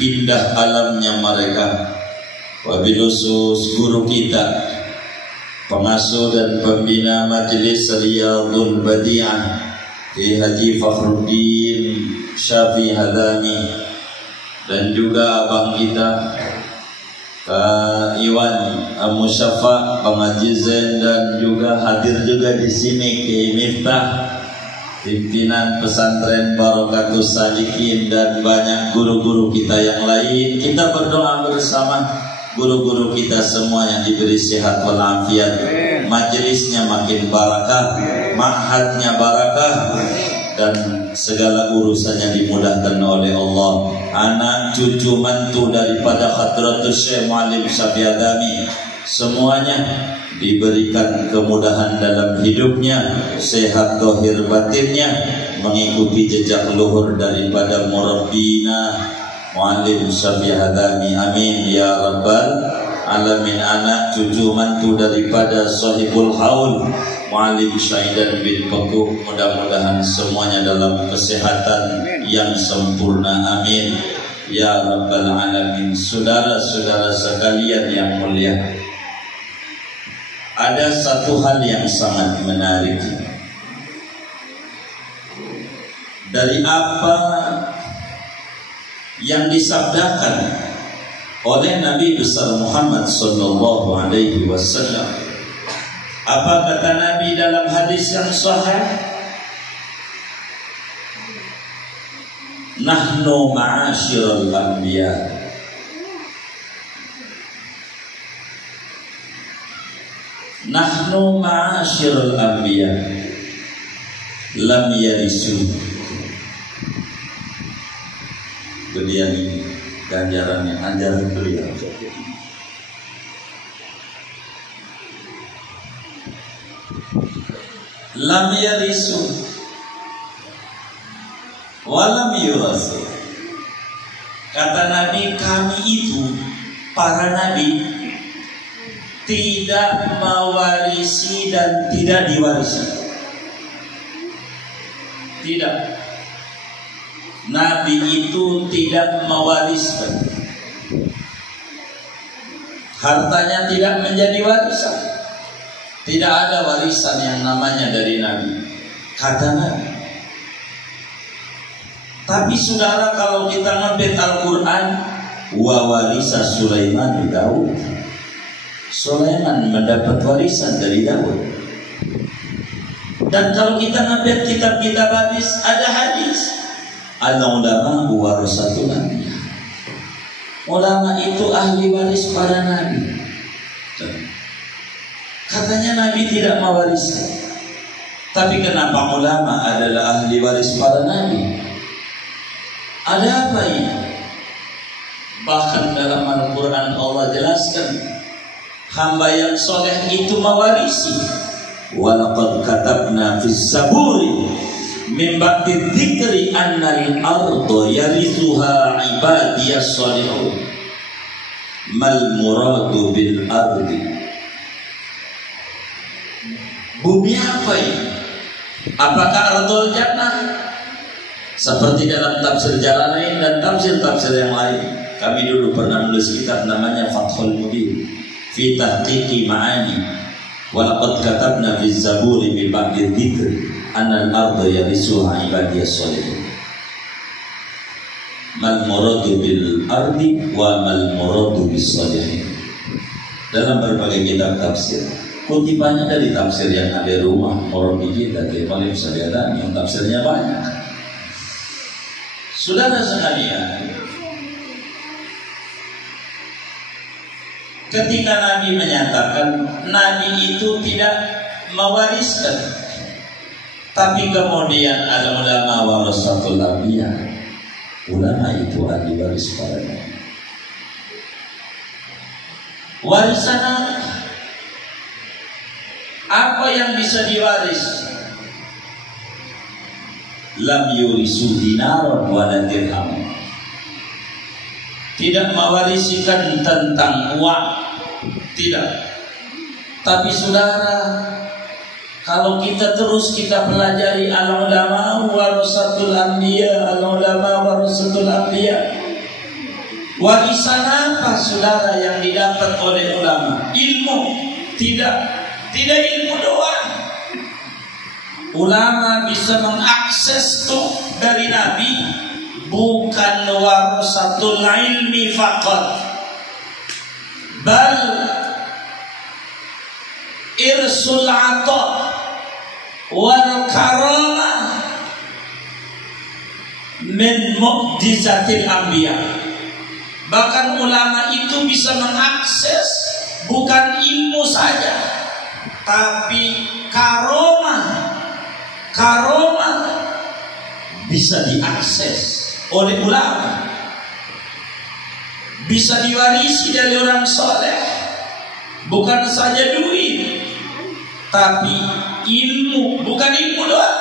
pindah alamnya mereka. Wabilusus guru kita, pengasuh dan pembina Majelis Riyadhul Badi'ah Haji Fakhruddin Syafi Hadami, dan juga abang kita Kak Iwan Musyafa pengaji Zain, dan juga hadir juga di sini Ki Miftah, pimpinan pesantren Barokatus Salikin, dan banyak guru-guru kita yang lain. Kita berdoa bersama guru-guru kita semua yang diberi sehat walafiat, majelisnya makin barakah, ma'hadnya barakah, dan segala urusannya dimudahkan oleh Allah. Anak, cucu, mantu daripada Hadratus Syekh Muallim Syafi Hadami, semuanya diberikan kemudahan dalam hidupnya, sehat zahir batinnya, mengikuti jejak luhur daripada murabbina Muallim Syafi Hadami. Amin ya rabbal alamin. Anak, cucu, mantu daripada Sahibul Haul Muallim Syaidan bin Pekuh, mudah-mudahan semuanya dalam kesehatan yang sempurna. Amin ya rabbal alamin. Saudara-saudara sekalian yang mulia, ada satu hal yang sangat menarik dari apa yang disabdakan oleh Nabi besar Muhammad sallallahu alaihi wasallam. Apa kata Nabi dalam hadis yang sahih? Nahnu ma'asyiral anbiya, nahnu ma'asyiral anbiya lam yarisu. Beliau ini ganjarannya, anjaran beliau. Lam yarisu walam yurasu. Kata Nabi, kami itu para nabi tidak mewarisi dan tidak diwarisi. Tidak. Nabi itu tidak mewariskan. Hartanya tidak menjadi warisan. Tidak ada warisan yang namanya dari Nabi, kata Nabi. Tapi saudara, kalau kita ngebet Al-Quran, wa warisa Sulaiman Daud, Sulaiman mendapat warisan dari Daud. Dan kalau kita ngebet kitab-kitab hadis, ada hadis, al-ulama warasatul anbiya, ulama itu ahli waris para nabi. Katanya Nabi tidak mewariskan. Tapi kenapa ulama adalah ahli waris para nabi? Ada apa ini? Bahkan dalam Al-Quran Allah jelaskan, hamba yang soleh itu mewarisi. Walaqad katabna fis zaburi min ba'di dzikri annal arda yarithuha ibadiyas shalihun. Mal muradu bil ardi, bumi apa ini? Apakah ardul jannah? Seperti dalam tafsir Jalalain dan tafsir-tafsir yang lain. Kami dulu pernah menulis kitab namanya Fathul Mubin fi tahqiqi ma'ani. Wa laqad katabna fi zaburi bi ba'di dzikr anna al-ardha yarisuha ibadiyas shalihun. Mal muradu bil ardi wa mal muradu bis salihin. Dalam berbagai kitab tafsir, kutipannya dari tafsir yang ada rumah Murabi kita Ki Muallim Syafi Hadami, yang tafsirnya banyak. Saudara sekalian, ketika Nabi menyatakan Nabi itu tidak mewariskan, tapi kemudian ada ulama warasatul anbiya, ulama itu ahli waris para nabi. Warisan apa yang bisa diwaris? Lam yurisu dinaron wala dirham. Tidak mewarisikan tentang uang, tidak. Tapi saudara, kalau kita terus pelajari al-ulama warasatul anbiya, al-ulama warasatul anbiya, Warisan apa saudara yang didapat oleh ulama? Ilmu. Tidak ilmu doang. Ulama bisa mengakses tuh dari Nabi, bukan warasatul ilmi faqat, bal irsul ata wal karamah min mu'jizatil anbiya. Bahkan ulama itu bisa mengakses bukan ilmu saja, tapi karomah bisa diakses oleh ulama, bisa diwarisi dari orang soleh. Bukan saja duit, tapi ilmu. Bukan ilmu doang,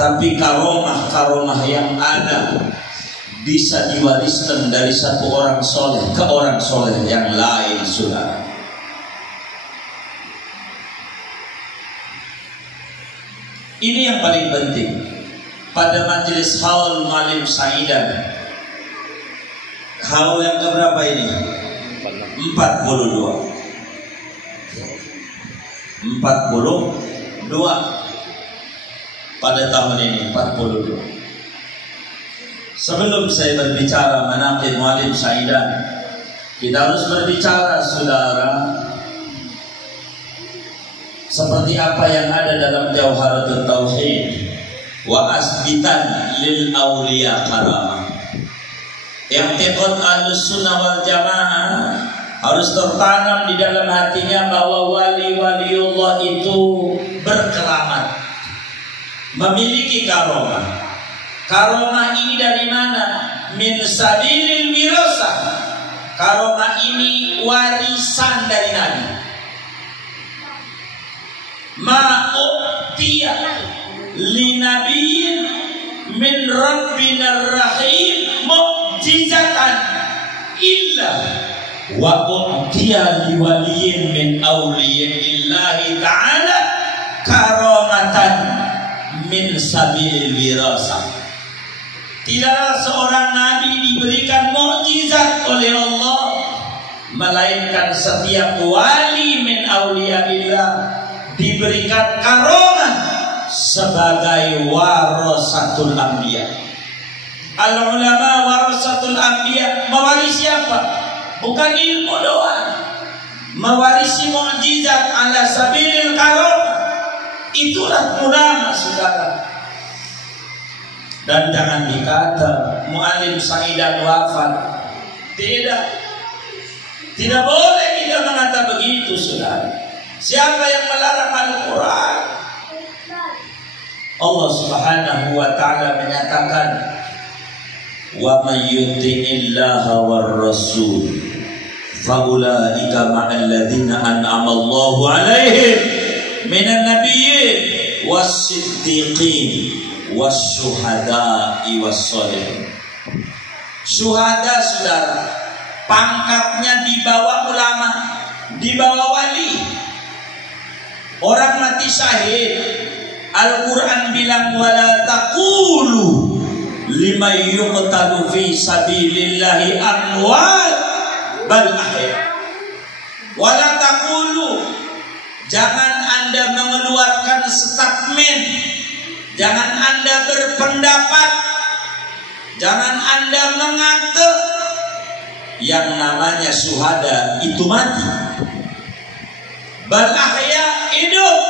tapi karomah yang ada bisa diwariskan dari satu orang soleh ke orang soleh yang lain, saudara. Ini yang paling penting pada majelis haul Malim Saidan. Haul yang keberapa ini? 42 pada tahun ini, 42. Sebelum saya berbicara manaqib Malim Saidan, kita harus berbicara, saudara, seperti apa yang ada dalam Jauharatul Tauhid. Wa asbitan lil awliya karamah. I'tiqad Ahlussunnah wal Jamaah harus tertanam di dalam hatinya bahwa wali-waliullah itu berkeramat, memiliki karomah. Karomah ini dari mana? Min sabilil wirasah. Karomah ini warisan dari Nabi. Ma'u'tiya li nabiyyin min rabbina rahim mu'jizatan illa wa u'tiya li waliyyin min awliyaillahi ta'ala karamatan min sabilil wirasah. Tidaklah seorang nabi diberikan mukjizat oleh Allah, melainkan setiap wali min auliyaillah diberikan karamah sebagai warasatul anbiya. Al ulama warasatul anbiya, mewarisi apa? Bukan ilmu doang, mewarisi mukjizat ala sabilil karamah. Itulah ulama, saudara. Dan jangan dikata Mu'alim Saidan wafat. Tidak boleh kita mengata begitu, saudara. Siapa yang melarang Al-Quran? Allah Subhanahu wa ta'ala menyatakan, wa may yuti'illaha war rasul fa ulaika ma'al ladzina an'ama Allahu 'alaihim minan nabiyyin was-siddiqin wasyuhada'i wassolihin. Syuhada, saudara, pangkatnya di bawah ulama, di bawah wali. Orang mati syahid, Al-Quran bilang wala taqulu liman yuqtalu fi sabilillahi amwat bal ahya. Wala taqulu, jangan Anda mengeluarkan statement, jangan Anda berpendapat, jangan Anda mengata yang namanya syuhada itu mati. Bal ahya, hidup.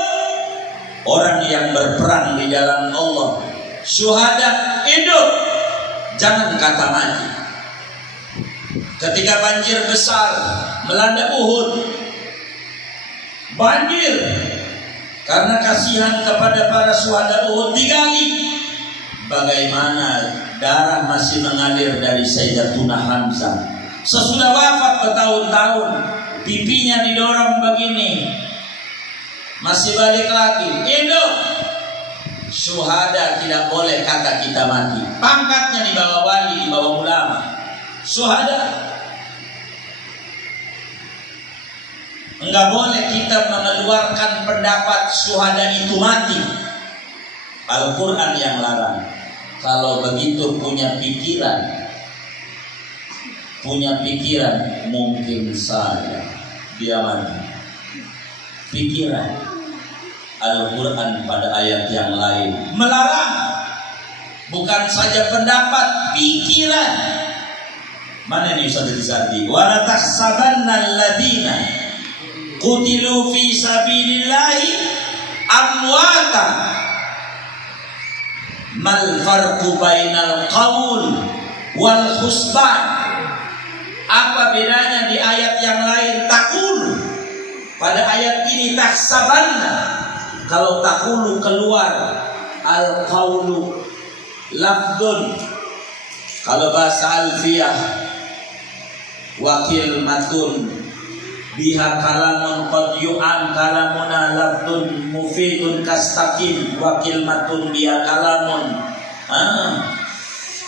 Orang yang berperang di jalan Allah, syuhada, hidup. Jangan kata mati. Ketika banjir besar melanda Uhud, banjir, karena kasihan kepada para syuhada Uhud digali. Bagaimana darah masih mengalir dari Sayyidatuna Hamzah. Sesudah wafat bertahun-tahun, pipinya didorong begini, masih balik lagi, hidup. Syuhada tidak boleh kata kita mati. Pangkatnya di bawah wali, di bawah ulama. Syuhada enggak boleh kita mengeluarkan pendapat syuhada itu mati. Al-Quran yang larang. Kalau begitu punya pikiran, punya pikiran, mungkin saja dia mati. Pikiran. Al-Quran pada ayat yang lain melarang, bukan saja pendapat, pikiran. Mana ini Ustaz Rizaldi? Wa la tahsabanna alladziina qutilu fi sabilillahi amwata. Mal farqu bainal qaul wal husban. Apa bedanya di ayat yang lain taqulu? Pada ayat ini tahsabanna. Kalau taqulu keluar, al qaulu lafdun. Kalau bahasa alfiyah, wakil matun biha kalamun qad yu'am kalamuna lafdun mufidun kastaqim wakil matun biha kalamun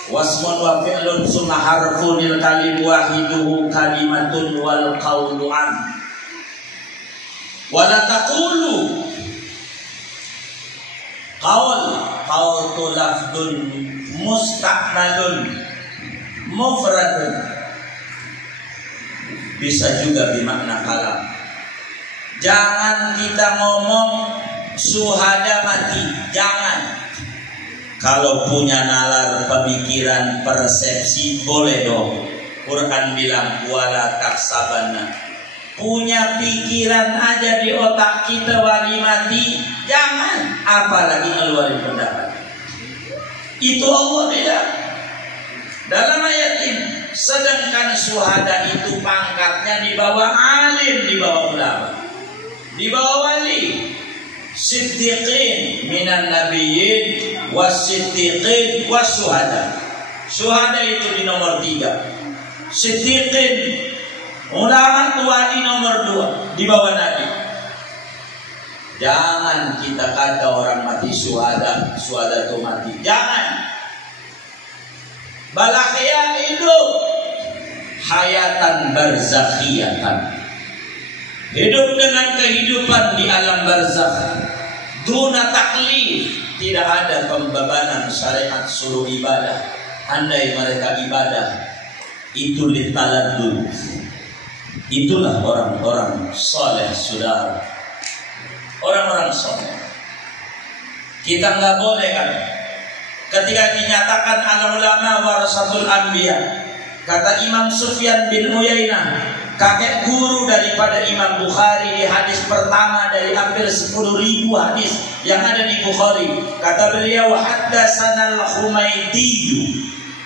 wasmun wa fi'lun summa harfunil kalim wahiduhu kalimatun wal qawlu an. Wala taqulu qaul tu lafdun musta'malun mufradun, bisa juga bermakna kalam. Jangan kita ngomong syuhada mati, jangan. Kalau punya nalar pemikiran persepsi boleh dong. Quran bilang wala tahsabanna. Punya pikiran aja di otak kita wali mati, jangan. Apalagi ngeluarin pendapat. Itu Allah bilang dalam ayat ini. Sedangkan syuhada itu pangkatnya di bawah alim, di bawah ulama, di bawah wali. Siddiqin minan nabiyyin wasiddiqin wasyuhada. Syuhada itu di nomor 3. Siddiqin ulama itu wali nomor 2 di bawah nabi. Jangan kita kata orang mati syuhada, syuhada itu mati. Jangan. Balakhia hidup hayatan barzakhiyatan. Hidup dengan kehidupan di alam barzakh. Duna taklif, tidak ada pembebanan syariat suruh ibadah. Andai mereka ibadah itu litaladul. Itulah orang-orang soleh, saudara. Orang-orang soleh. Kita nggak boleh kan? Ketika dinyatakan al-ulama warasatul anbiya, kata Imam Sufyan bin Uyainah, kakek guru daripada Imam Bukhari, di hadis pertama dari hampir 10.000 hadis yang ada di Bukhari, kata beliau haddatsana al-Humaydi,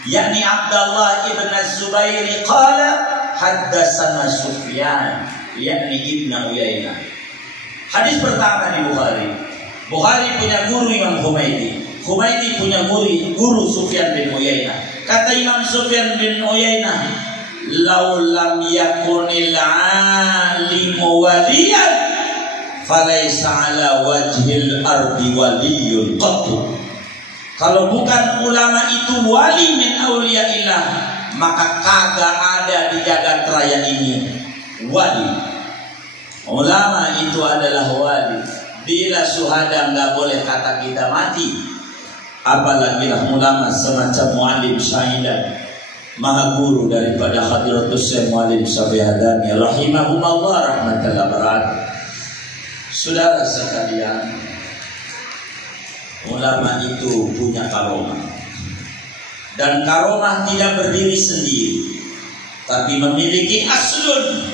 yakni Abdullah ibn Az-Zubair, qala haddatsana Sufyan, yakni Ibn Uyainah. Hadis pertama di Bukhari. Bukhari punya guru Imam Humaydi. Humaydi punya guru Sufyan bin Uyainah. Kata Imam Sufyan bin Uyainah, "Lau lam yakunil alimu waliyan, falaysa ala wajhil ardi waliyun qattu." Kalau bukan ulama itu wali min auliyaillah, maka kagak ada di jagat raya ini wali. Ulama itu adalah wali. Bila syuhada nggak boleh kata kita mati, apalagi lah ulama semacam Mu'alim Syahidan, maha guru daripada Hadratus Syekh Mu'alim Syabihadani rahimahumullah rahmatullah barakatuh. Saudara sekalian, ulama itu punya karomah, dan karomah tidak berdiri sendiri, tapi memiliki aslun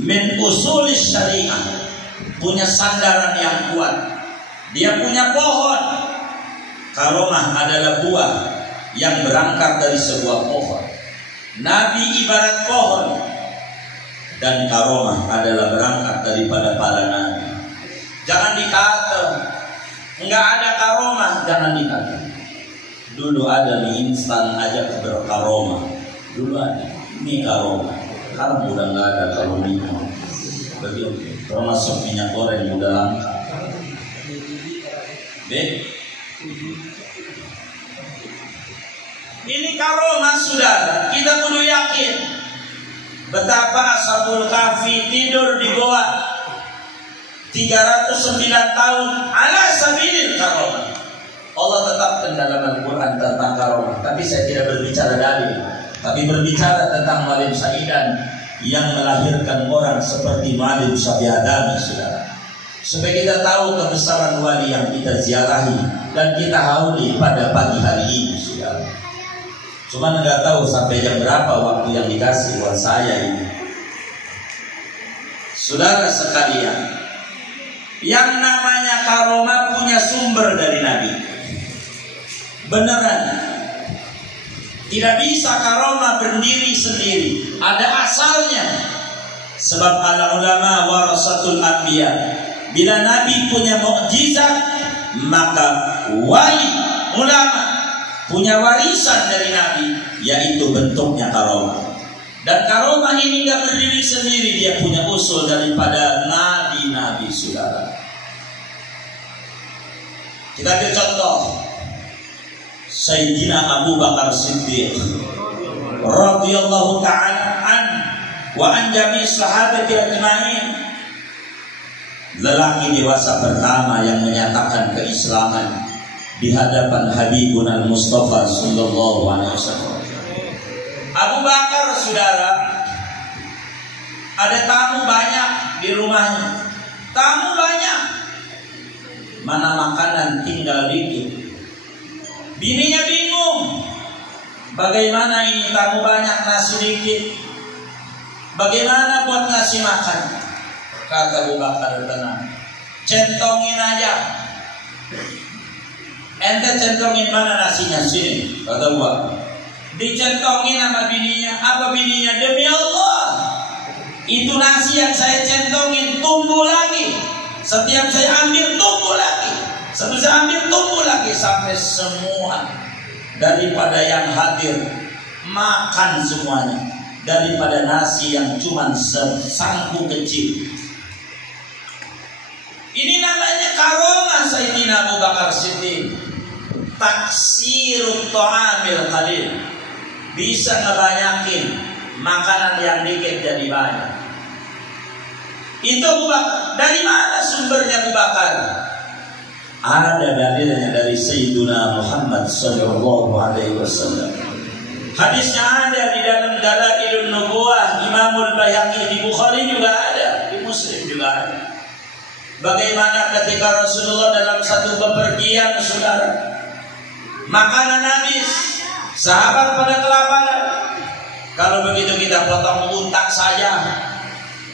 min usulis syariah, punya sandaran yang kuat. Dia punya pohon. Karomah adalah buah yang berangkat dari sebuah pohon. Nabi ibarat pohon, dan karomah adalah berangkat daripada para nabi. Jangan dikata enggak ada karomah, jangan dikata. Dulu ada mie instan aja berkaromah. Dulu ada mie karomah. Sekarang udah enggak ada kalau mie. Begitu. Termasuk minyak goreng udah langka. Ini karomah saudara. Kita kudu yakin betapa Ashabul Kahfi tidur di goa 309 tahun ala sabilil karomah. Allah tetapkan dalam Al-Quran tentang karomah, tapi saya tidak berbicara dalil. Tapi berbicara tentang Malim Sa'idan yang melahirkan orang seperti Malim Syafi'adami, saudara, supaya kita tahu kebesaran wali yang kita ziarahi dan kita hauli pada pagi hari ini, saudara. Cuma nggak tahu sampai jam berapa waktu yang dikasih buat saya ini. Saudara sekalian, yang namanya karomah punya sumber dari Nabi. Beneran, tidak bisa karomah berdiri sendiri, ada asalnya. Sebab ala ulama warasatul anbiya. Bila Nabi punya mukjizat, maka wali ulama punya warisan dari Nabi, yaitu bentuknya karomah. Dan karomah ini gak berdiri sendiri, dia punya usul daripada nabi-nabi, saudara. Kita ambil contoh Sayyidina Abu Bakar Siddiq radhiyallahu ta'ala an wa an jami' sahabati ajma'in, lelaki dewasa pertama yang menyatakan keislaman di hadapan Habibuna Mustafa sallallahu alaihi wasallam. Abu Bakar, saudara, ada tamu banyak di rumahnya. Tamu banyak, mana makanan tinggal dikit. Bininya bingung, bagaimana ini tamu banyak nasi dikit, bagaimana buat ngasih makan? Kata Abu Bakar, tenang, centongin aja. Ente centongin mana nasinya? Sini, kata gua. Dicentongin sama bininya. Apa bininya? Demi Allah, itu nasi yang saya centongin tumbuh lagi. Setiap saya ambil tumbuh lagi. Setiap saya ambil tumbuh lagi, sampai semua daripada yang hadir makan semuanya, daripada nasi yang cuma sesangku kecil. Ini namanya karomah Sayyidina Abu Bakar Siddiq. Taksirut ta'amil qalil, bisa ngebanyakin makanan yang dikit jadi banyak. Itu Abu Bakar. Dari mana sumbernya Abu Bakar? Ada dalilnya dari Sayyiduna Muhammad sallallahu alaihi wasallam. Hadisnya ada di dalam Dalailun Nubuwah Imamul Baihaqi, di Bukhari juga ada, di Muslim juga ada. Bagaimana ketika Rasulullah dalam satu bepergian, saudara, makanan habis, sahabat pada kelaparan. Kalau begitu kita potong untak saja,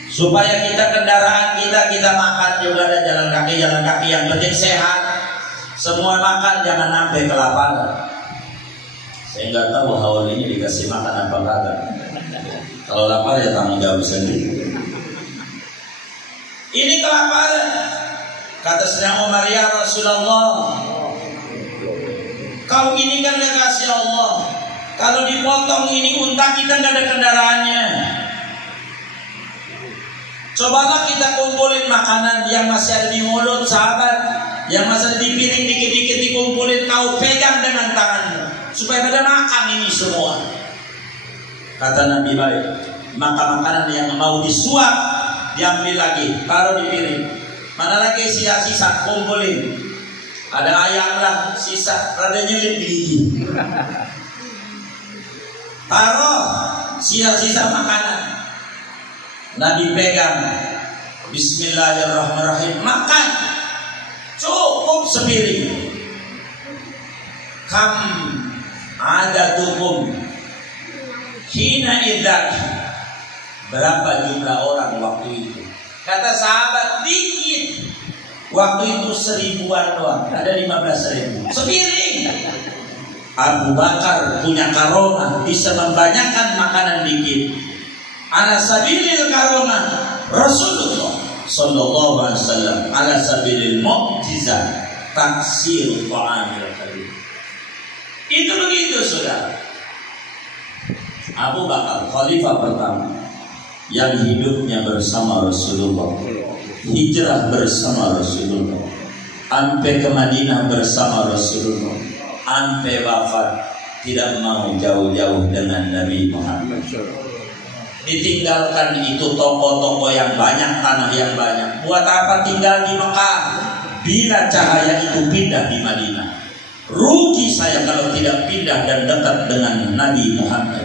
supaya kita kendaraan kita makan juga, ada jalan kaki yang penting sehat. Semua makan, jangan sampai kelaparan. Saya nggak tahu haul ini dikasih makan apa kagak. Kalau lapar ya tanggung jawab sendiri. Ini kelaparan. Kata Sayyidina Umar, ya Rasulullah, kau ini kan kasih Allah. Kalau dipotong ini unta kita nggak ada kendaraannya. Cobalah kita kumpulin makanan yang masih ada di mulut sahabat, yang masih ada di piring, dikit-dikit dikumpulin, kau pegang dengan tanganmu supaya pada makan ini semua. Kata Nabi, baik. Maka makanan yang mau disuap diambil lagi, taruh di piring. Mana lagi sisa-sisa, kumpulin. Ada ayam lah sisa, rada nyelip di gigi. Taruh sisa-sisa makanan. Nabi pegang, Bismillahirrahmanirrahim, makan. Cukup sepiring. Kam ada tukum hina idzak, berapa jumlah orang waktu itu? Kata sahabat, dikit. Waktu itu 1000-an doang, ada 15.000 sepiring. Abu Bakar punya karomah, bisa membanyakan makanan dikit. Ala sabilil karomah Rasulullah sallallahu alaihi wasallam, ala sabilil mu'jizah taksir ta'amil qalil. Itu begitu, saudara. Abu Bakar khalifah pertama yang hidupnya bersama Rasulullah, hijrah bersama Rasulullah, sampai ke Madinah bersama Rasulullah, sampai wafat tidak mau jauh-jauh dengan Nabi Muhammad. Ditinggalkan itu toko-toko yang banyak, tanah yang banyak. Buat apa tinggal di Mekah bila cahaya itu pindah di Madinah? Rugi saya kalau tidak pindah dan dekat dengan Nabi Muhammad.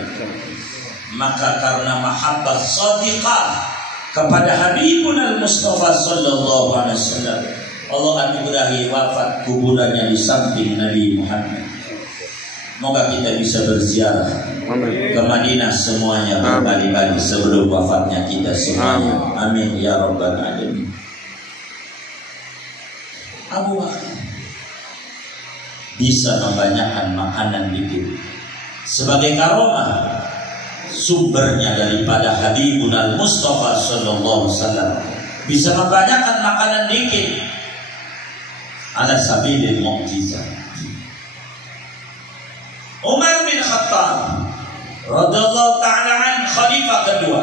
maka karena mahabbah shadiqah kepada Habibuna al-Mustafa sallallahu alaihi wasallam, Allah anugerahi wafat kuburannya di samping Nabi Muhammad. Moga kita bisa berziarah ke Madinah semuanya berkali-kali sebelum wafatnya kita semuanya. Amin ya rabbal alamin. Abu Bakar bisa membanyakkan makanan dikit sebagai karomah, sumbernya daripada Habibuna al-Mustafa sallallahu alaihi wasallam. Bisa membanyakkan makanan dikit ala sabilil mu'jizah. Umar bin Khattab radhiyallahu ta'ala an, khalifah kedua.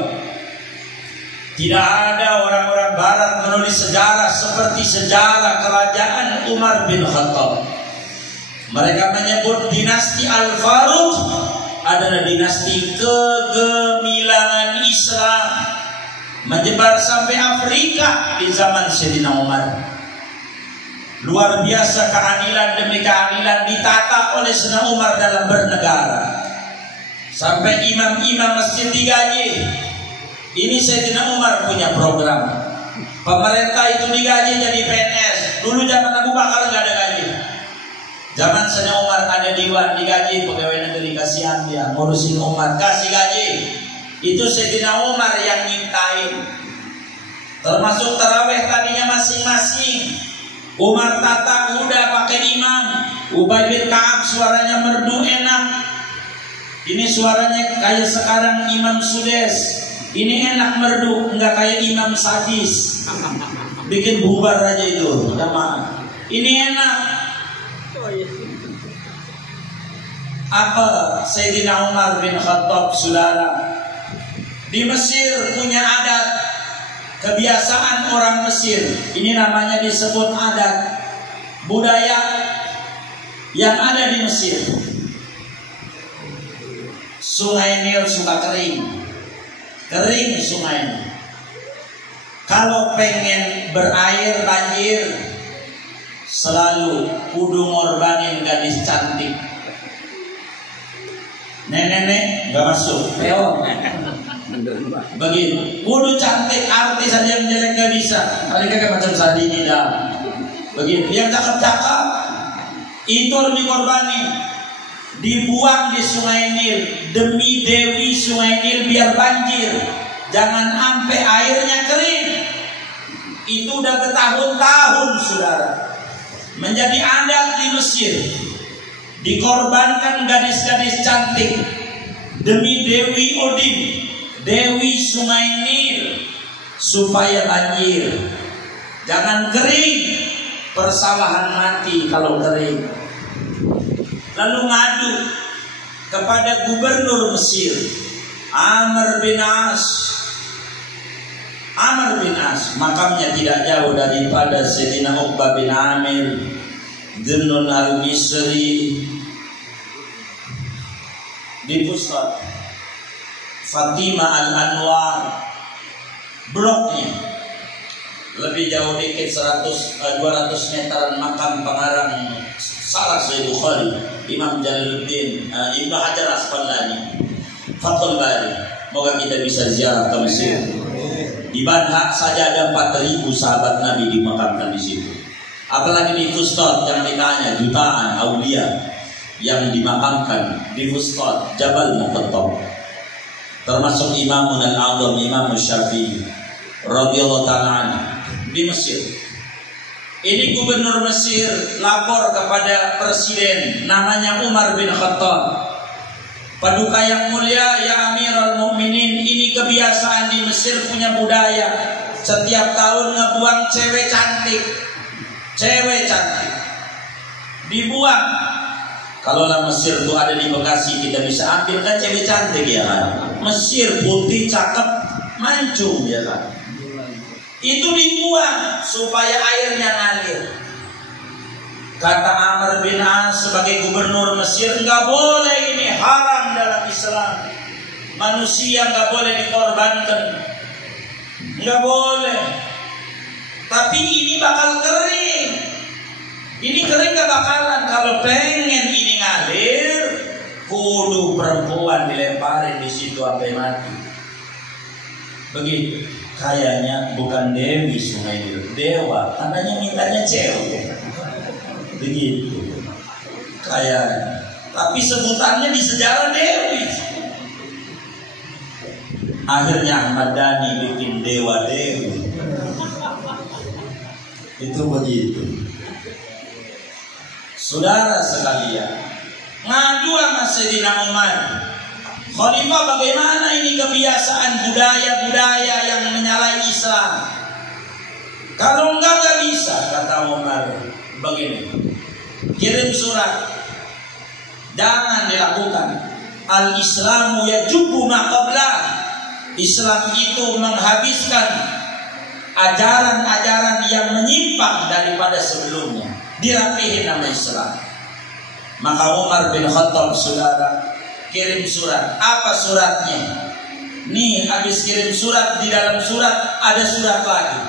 Tidak ada orang-orang barat menulis sejarah seperti sejarah kerajaan Umar bin Khattab. Mereka menyebut dinasti Al-Faruq adalah dinasti kegemilangan Islam, menyebar sampai Afrika di zaman Sayyidina Umar. Luar biasa keadilan demi keadilan ditata oleh Sayyidina Umar dalam bernegara. Sampai imam-imam masjid digaji. Ini Sayyidina Umar punya program. Pemerintah itu digaji jadi PNS. Dulu zaman Abu Bakar nggak ada gaji. Zaman Sayyidina Umar ada dewan digaji, pegawai negeri, kasihan dia ngurusin umat, kasih gaji. Itu Sayyidina Umar yang nyiptain. Termasuk taraweh tadinya masing-masing. Umar tata udah pakai imam. Ubay bin Ka'ab suaranya merdu enak. Ini suaranya kayak sekarang Imam Sudes. Ini enak merdu, enggak kayak Imam Sadis. Bikin bubar aja itu. Ini enak. Apa Sayyidina Umar bin Khattab, saudara, di Mesir punya adat, kebiasaan orang Mesir. Ini namanya disebut adat, budaya yang ada di Mesir. Sungai Nil suka kering sungai. Kalau pengen berair banjir, selalu kudu ngorbanin gadis cantik. Nenek nggak masuk, peon. Begitu, kudu cantik, artis saja yang jelek nggak bisa. Mereka kayak macam Sardini dah. Begitu, yang cakep-cakep itu harus dikorbanin, dibuang di Sungai Nil demi Dewi Sungai Nil biar banjir. Jangan sampai airnya kering. Itu udah bertahun-tahun, saudara. Menjadi adat di Mesir. Dikorbankan gadis-gadis cantik demi Dewi Odin, Dewi Sungai Nil, supaya banjir. Jangan kering, persawahan mati kalau kering. Lalu ngadu kepada gubernur Mesir, Amr bin As. Makamnya tidak jauh daripada Sayyidina Uqbah bin Amir, Dhunnun al-Misri, di pusat Fatimah al-Anwar. Bloknya lebih jauh dikit 200 meteran makam pengarang Sarah Sahih Bukhari, Imam Jalaluddin Ibnu Hajar Asqalani, Fathul Bari. Moga kita bisa ziarah ke Mesir. Di Banha saja ada 4.000 sahabat Nabi dimakamkan di situ. Apalagi di Fustat, yang ditanya jutaan aulia yang dimakamkan di Fustat, Jabal Muqattab. Termasuk Imamun al-Azam, Imam Syafi'i radhiyallahu ta'ala di Mesir. Ini gubernur Mesir lapor kepada presiden namanya Umar bin Khattab. Paduka yang mulia, ya Amirul Mukminin, ini kebiasaan di Mesir punya budaya. Setiap tahun ngebuang cewek cantik. Dibuang. Kalau lah Mesir itu ada di Bekasi, kita bisa ambil kan cewek cantik ya kan. Mesir putih, cakep, mancung ya kan. Itu dibuang supaya airnya ngalir. Kata Amr bin As sebagai gubernur Mesir, nggak boleh, ini haram dalam Islam. Manusia nggak boleh dikorbankan, nggak boleh. Tapi ini bakal kering. Ini kering gak bakalan. Kalau pengen ini ngalir, kudu perempuan dilemparin di situ sampai mati. Begitu. Kayaknya bukan Dewi Sungai Nil, dewa. Katanya mintanya cewek. Begitu. Kayaknya. Tapi sebutannya di sejarah Dewi. Akhirnya Ahmad Dhani bikin Dewa Dewi. Itu begitu. Saudara sekalian, ngadu sama Sayyidina Umar, Khalifah, bagaimana ini kebiasaan budaya-budaya yang menyalahi Islam? Kalau enggak bisa, kata Umar. Begini, kirim surat, jangan dilakukan. Al-Islamu yajubu ma qabla. Islam itu menghabiskan ajaran-ajaran yang menyimpang daripada sebelumnya. Dirapihin nama Islam. Maka Umar bin Khattab, saudara, kirim surat. Apa suratnya? Nih, habis kirim surat, di dalam surat ada surat lagi.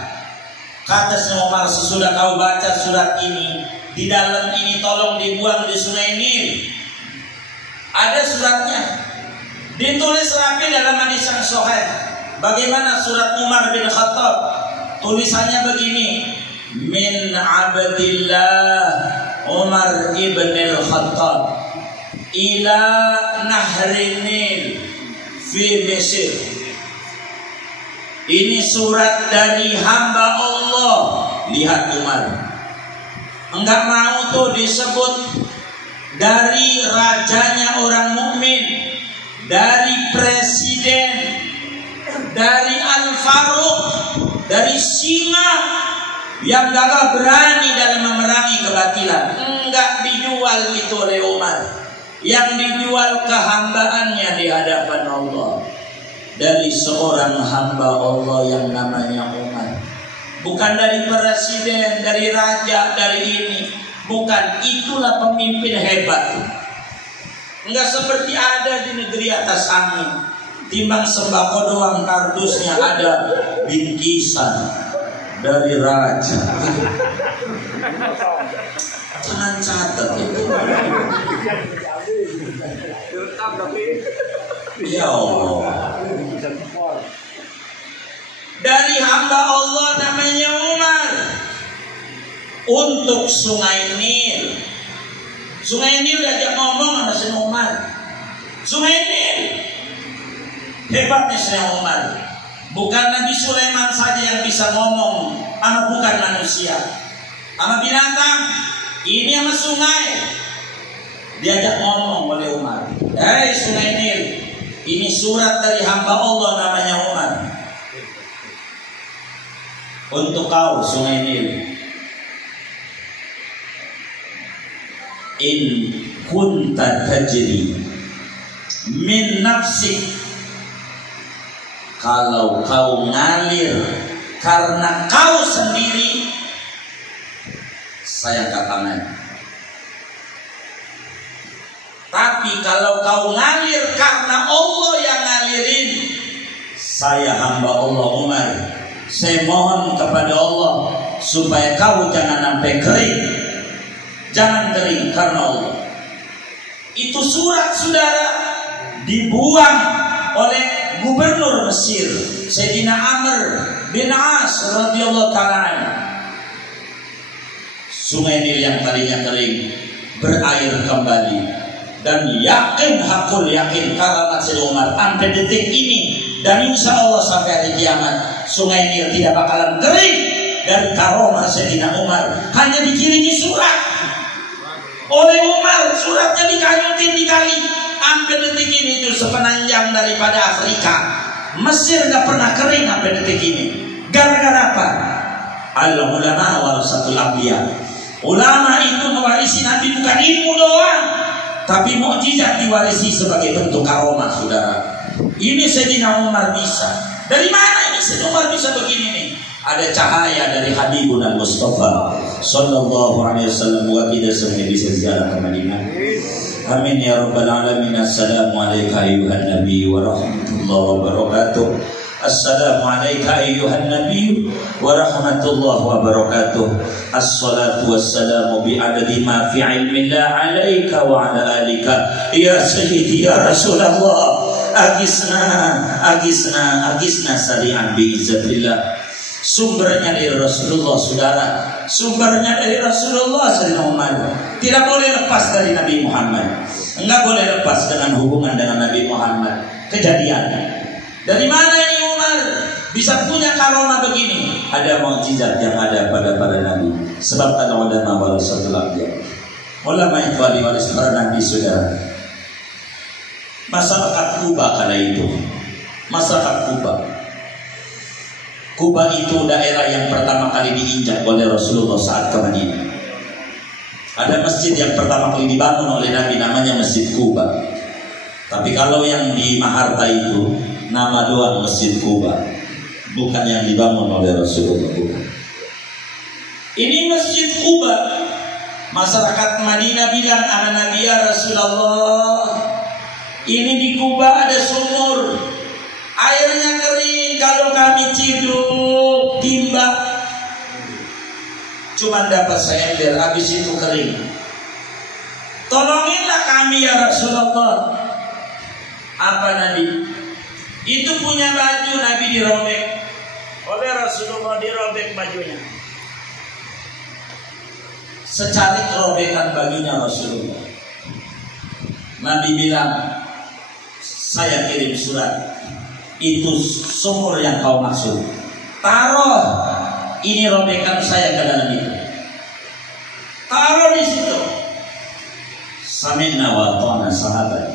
Kata Umar, sesudah kau baca surat ini, di dalam ini tolong dibuang di Sungai Nil. Ada suratnya, ditulis rapi dalam hadis yang sahih. Bagaimana surat Umar bin Khattab? Tulisannya begini: Min Abdillah Umar ibn al-Khattab ila Nahrin Nil fi Mesir. Ini surat dari hamba Allah. Lihat Umar, enggak mau tuh disebut dari rajanya orang mukmin, dari presiden, dari Al-Faruq, dari singa yang gagah berani dalam memerangi kebatilan. Enggak dijual itu oleh Umar. Yang dijual kehambaannya di hadapan Allah dari seorang hamba Allah yang namanya Umar. Bukan dari presiden, dari raja, dari ini. Bukan, itulah pemimpin hebat. Enggak seperti ada di negeri atas angin. Timbang sembako doang, kardusnya ada bingkisan dari raja. Jangan catat itu. Ya Allah. Dari hamba Allah namanya Umar. Untuk Sungai Nil. Sungai Nil diajak ngomong sama Sayyidina Umar. Sungai Nil. Hebatnya Sayyidina Umar. Bukan Nabi Sulaiman saja yang bisa ngomong sama bukan manusia, sama binatang. Ini sama sungai. Diajak ngomong oleh Umar. Hei Sungai Nil, ini surat dari hamba Allah namanya Umar. Untuk kau Sungai Nil. In kunta tajri min nafsik, kalau kau ngalir karena kau sendiri, saya nggak aman. Tapi kalau kau ngalir karena Allah yang ngalirin, saya hamba Allah Umar, saya mohon kepada Allah supaya kau jangan sampai kering. Jangan kering karena Allah. Itu surat saudara dibuang oleh Gubernur Mesir Sayyidina Amr bin As radhiyallahu ta'ala. Sungai Nil yang tadinya kering berair kembali. Dan yakin, hakul yakin karamat Sayyidina Umar sampai detik ini, dan insya Allah sampai hari kiamat Sungai Nil tidak bakalan kering dari karomah Sayyidina Umar. Hanya dikirimi surat oleh Umar, suratnya dikanyutin di kali. Sampai detik ini itu sepenanjang daripada Afrika. Mesir gak pernah kering sampai detik ini. Gara-gara apa? Al-ulama warasatul anbiya. Ulama itu mewarisi Nabi bukan ilmu doang, tapi mukjizat diwarisi sebagai bentuk karomah, saudara. Ini Sayyidina Umar bisa. Dari mana ini Sayyidina Umar bisa begini nih? Ada cahaya dari Habibun al-Mustafa sallallahu alaihi wasallam, wa kita semua bisa ziarah ke Madinah. Amin ya rabbal alamin. Assalamu alayka ayuhan nabi wa rahmatullahi wa barakatuh. Assalamualaikum ayyuhan nabiy wa rahmatullahi wa barakatuh. Assalatu wassalamu bi'adadi ma fi ilmillah alaika wa ala alika ya sayyidi ya Rasulullah. Agisna sari'an bi'izzatillah. Sumbernya dari Rasulullah, saudara. Sumbernya dari Rasulullah sallallahu alaihi wasallam. Tidak boleh lepas dari Nabi Muhammad. Enggak boleh lepas dengan hubungan dengan Nabi Muhammad. Kejadian. Dari mana ini Umar bisa punya karomah begini? Ada mukjizat yang ada pada Nabi. Sebab kalau ada warasatul anbiya. Ulama itu wali waris para nabi, saudara. Masyarakat Kuba kala itu. Masyarakat Kuba. Kuba itu daerah yang pertama kali diinjak oleh Rasulullah saat ke Madinah. Ada masjid yang pertama kali dibangun oleh Nabi, namanya Masjid Kuba. Tapi kalau yang di Maharta itu nama doang Masjid Kuba, bukan yang dibangun oleh Rasulullah, bukan. Ini Masjid Kuba. Masyarakat Madinah bilang, "Ana Nabi ya Rasulullah, ini di Kuba ada sumur, airnya kering, kalau kami ciduk timba cuma dapat seember, habis itu kering. Tolonginlah kami ya Rasulullah." Apa Nabi? Itu punya baju Nabi dirobek oleh Rasulullah, dirobek bajunya. Secari kerobekan bajunya Rasulullah. Nabi bilang, "Saya kirim surat. Itu sumur yang kau maksud. Taruh ini robekan saya ke dalam itu. Taruh di situ." Saminna wa ta'na sahabat.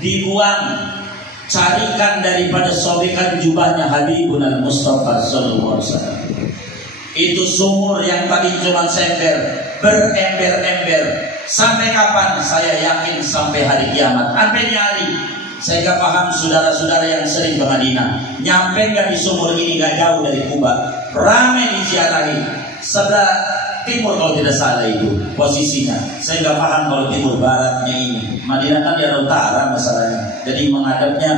Dibuang. Carikan daripada sobekan jubahnya Habibun al-Mustafa sallallahu alaihi wasallam. Itu sumur yang tadi cuma sember, berember-ember. Sampai kapan? Saya yakin sampai hari kiamat. Sampai hari. Saya gak paham saudara-saudara yang sering ke Madinah. Nyampe gak di sumur ini, gak jauh dari Kuba. Ramai diziarahi. Sebelah timur kalau tidak salah itu posisinya. Saya nggak paham kalau timur baratnya ini. Madinah kan di utara masalahnya, jadi menghadapnya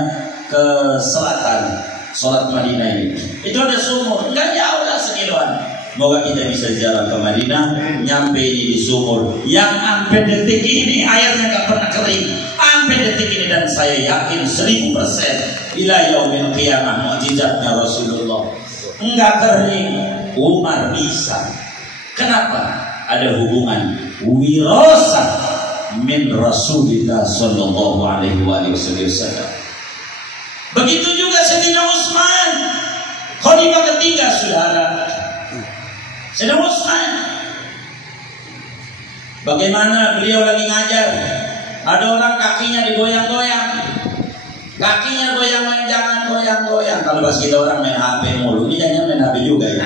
ke selatan. Sholat Madinah ini, itu ada sumur, nggak jauh lah sekiloan. Moga kita bisa ziarah ke Madinah, nyampe ini di sumur yang sampai detik ini airnya nggak pernah kering, sampai detik ini, dan saya yakin 1000% ila yaumil qiyamah mukjizatnya Rasulullah. Nggak kering, Umar bisa. Kenapa? Ada hubungan wirasah min Rasulillah sallallahu alaihi wasallam. Begitu juga Sayyidina Utsman, khalifah ketiga, saudara. Sayyidina Utsman, bagaimana beliau lagi ngajar, ada orang kakinya digoyang-goyang, kakinya goyang-goyang, jangan goyang-goyang. Kalau pas kita orang main HP mulu, ini jangan main HP juga ya.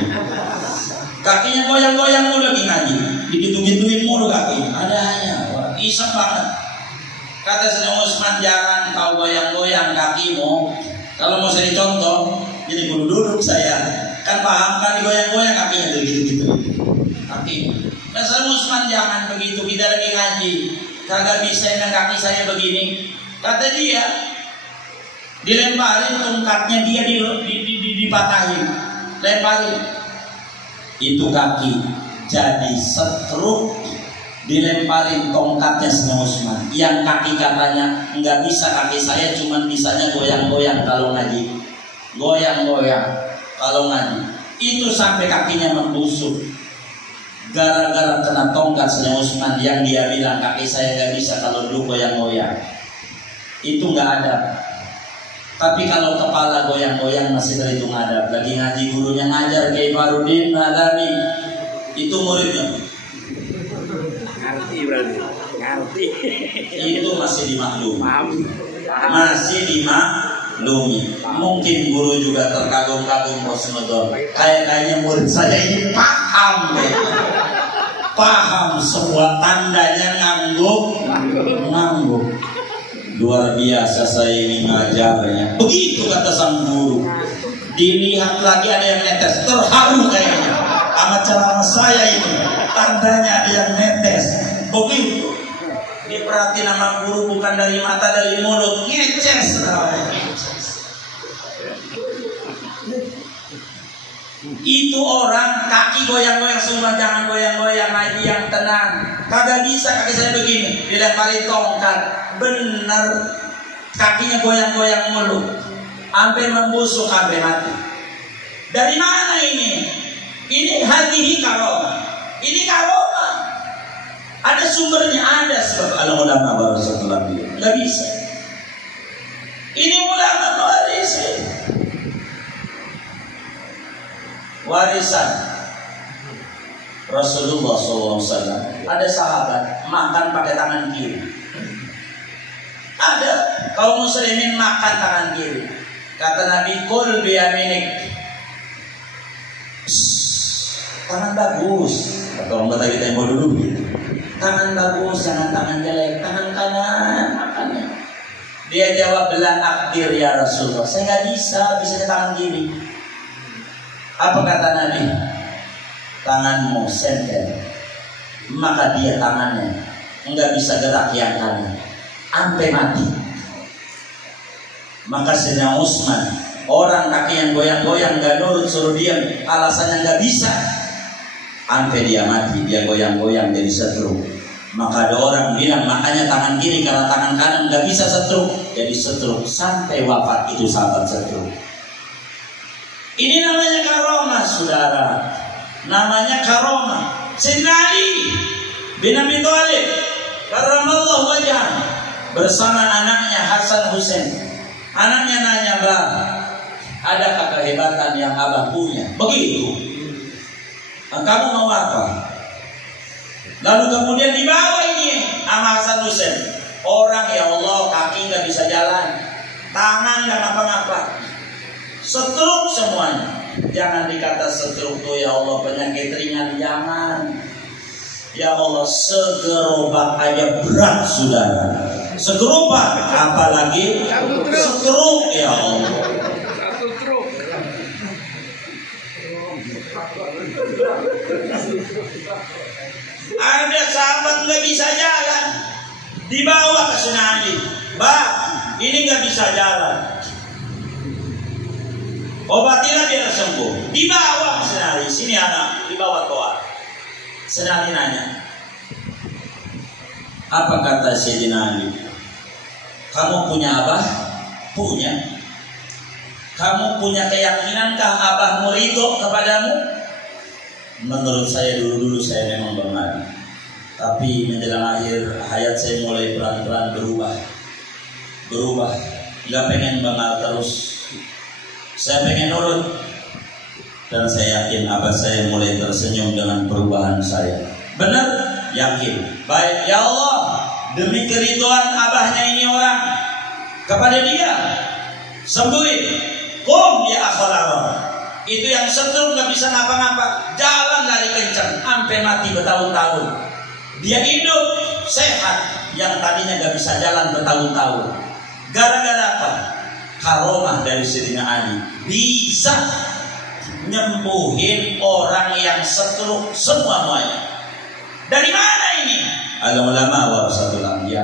Kakinya goyang-goyang mulu lagi ngaji, digitu-gituin mulu kakinya. Adanya iseng banget. Kata Sayyidina Utsman, jangan kau goyang-goyang kakimu. Kalau mau saya dicontoh, jadi kudu duduk saya. Kan paham kan, digoyang-goyang kakinya tuh gitu-gitu. Kaki. Nah Sayyidina Utsman, jangan begitu, kita lagi ngaji. Kagak bisa dengan kaki saya begini. Kata dia, dilemparin tongkatnya, dia dipatahin, lemparin. Itu kaki jadi setruk, dilemparin tongkatnya Sayyidina Utsman. Yang kaki katanya nggak bisa, kaki saya cuma bisanya goyang-goyang kalau ngaji, goyang-goyang kalau ngaji. Itu sampai kakinya membusuk gara-gara kena tongkat Sayyidina Utsman, yang dia bilang kaki saya nggak bisa kalau dulu goyang-goyang. Itu nggak ada. Tapi kalau kepala goyang-goyang masih terhitung adab. Lagi ngaji, gurunya ngajar Kiai Farudin Nadami, itu muridnya ngerti, berarti ngerti. Itu masih dimaklumi, masih dimaklumi. Mungkin guru juga terkagum-kagum Rasulullah. Kayaknya murid saya ini paham deh, paham semua tandanya, ngangguk. Luar biasa saya ini ngajarnya. Begitu kata sang guru. Dilihat lagi ada yang netes, terharu kayaknya sama ceramah saya ini. Tandanya ada yang netes. Begitu. Diperhatiin sama guru, bukan dari mata, dari mulut. Ngeces. Itu orang kaki goyang-goyang semua, jangan goyang-goyang lagi, yang tenang. Kagak bisa kaki saya begini, dilempari tongkat, bener kakinya goyang-goyang mulu, sampai membusuk, sampai mati. Dari mana ini? Ini hadihi karomah. Ini karomah. Ada sumbernya, ada sebab ulama baru setelah dia. Nggak bisa. Ini ulama mewarisi warisan Rasulullah SAW. Ada sahabat makan pakai tangan kiri. Ada kaum muslimin makan tangan kiri. Kata Nabi, kul biyaminik. Tangan bagus. Kata orang Batak kita yang mau dulu gitu. Tangan bagus, jangan tangan jelek. Tangan kanan makannya. Dia jawab, belah akdir ya Rasulullah. Saya nggak bisa tangan kiri. Apa kata Nabi? Tanganmu sendel, maka dia tangannya nggak bisa gerak yang kanan, sampai mati. Maka Sayyidina Utsman, orang kaki yang goyang-goyang nggak nurut, suruh diam, alasannya nggak bisa, sampai dia mati, dia goyang-goyang jadi stroke. Maka ada orang bilang, makanya tangan kiri, karena tangan kanan nggak bisa stroke, jadi stroke sampai wafat itu sahabat stroke. Ini namanya karomah, saudara. Namanya karomah. Sayyidina Ali bin Abi Thalib karramallahu wajhah bersama anaknya Hasan Husain. Anaknya nanya, "Bah, adakah kehebatan yang Abah punya?" Begitu. Kamu mau apa? Lalu kemudian dibawa ini sama Hasan Husain. Orang, ya Allah, kaki nggak bisa jalan, tangan nggak ngapa-ngapa, stroke semuanya. Jangan dikata stroke tuh, ya Allah, penyakit ringan, jangan. Ya Allah, segerobak aja berat, saudara. Segerobak, apalagi stroke, ya Allah. Ada sahabat nggak bisa jalan, dibawa ke Sayyidina Ali. Bah, ini nggak bisa jalan, obatilah biar sembuh. Dibawa ke Sayyidina Ali. Sini anak, dibawa toa. Sayyidina Ali nanya, apa kata Sayyidina Ali? Kamu punya abah? Punya. Kamu punya keyakinankah abahmu ridho kepadamu? Menurut saya dulu saya memang bermadi, tapi menjelang akhir hayat saya mulai pelan-pelan berubah. Gak pengen bengal terus, saya pengen nurut. Dan saya yakin abah saya mulai tersenyum dengan perubahan saya. Benar? Yakin. Baik, ya Allah, demi keriduan abahnya ini orang, kepada dia sembuhin. Qum ya akhal Arab. Itu yang stroke gak bisa ngapa-ngapa, jalan lari kencang sampai mati bertahun-tahun. Dia hidup sehat, yang tadinya gak bisa jalan bertahun-tahun. Gara-gara apa? Karomah dari Sayyidina Ali. Bisa nyembuhin orang yang stroke semuanya. Dari mana ini? Al-ulama warasatul anbiya.